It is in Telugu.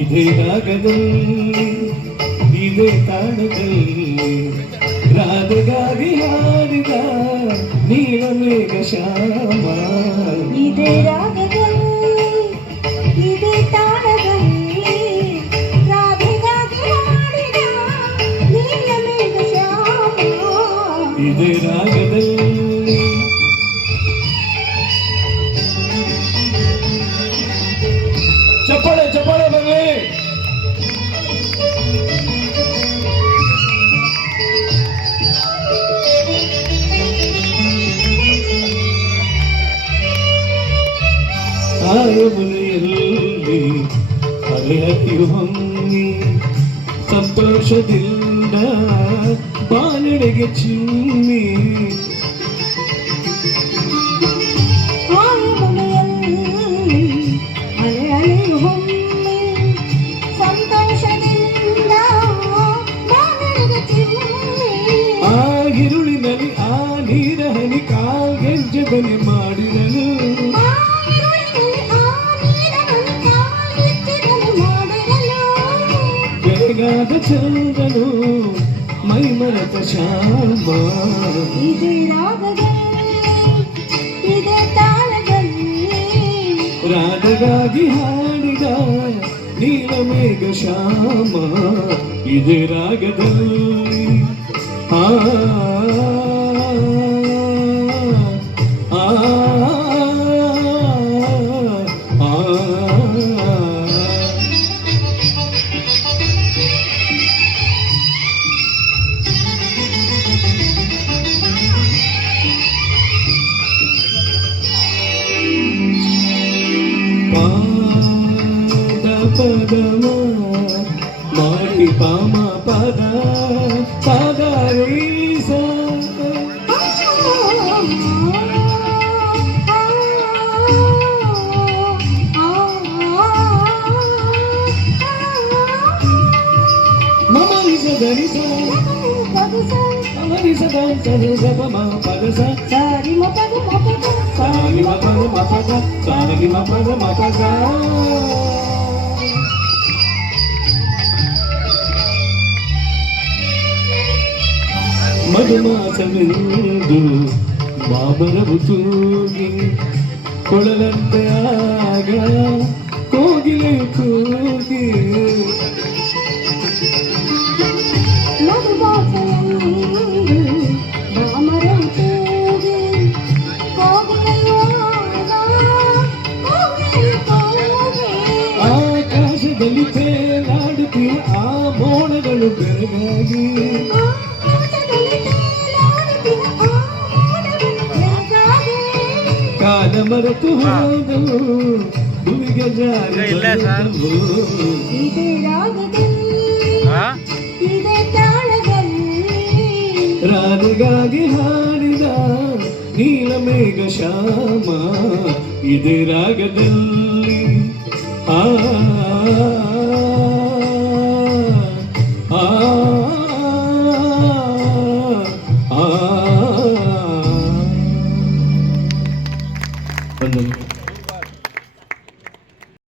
ಇದೇ ರಾಗದಲ್ಲಿ ಇದೇ ತಾಣದಲ್ಲಿ ರಾಧಗಾಗಿ ಹಾಡಿದ ನೀಲಮೇಘ ಶ್ಯಾಮ ಇದೇ ರಾಗ चपळे चपळे बघले ಸಾರವನೆಯಲ್ಲಿ ಹರಿಹರಿಯುವಮ್ಮಿ ಸಂತೋಷದಿಂದ ಬಾನಡೆಗೆ ನು ಮೈ ಮರಕ ಶ್ಯಾಮಯ ರಾಗದಲ್ಲಿ ಇದೇ ರಾಗದಲ್ಲಿ ರಾಗಗಾಗಿ ಹಾಡಿದ ನೀಲ ಮೇಘ ಶ್ಯಾಮ ಇದೆ ರಾಗದಲ್ಲಿ ಹಾ పదమా మాటి పామ పద పదరీ మధుమాసమిందు బాబరవు చూగి కొడలంటే ಕಾಲ ಮರೆತು ಹೋದವು ಭೂಮಿಗೆ ಸರ್ ಇದೇ ರಾಗದಲ್ಲಿ ಇದೇ ಶ್ಯಾಮ ಇದೇ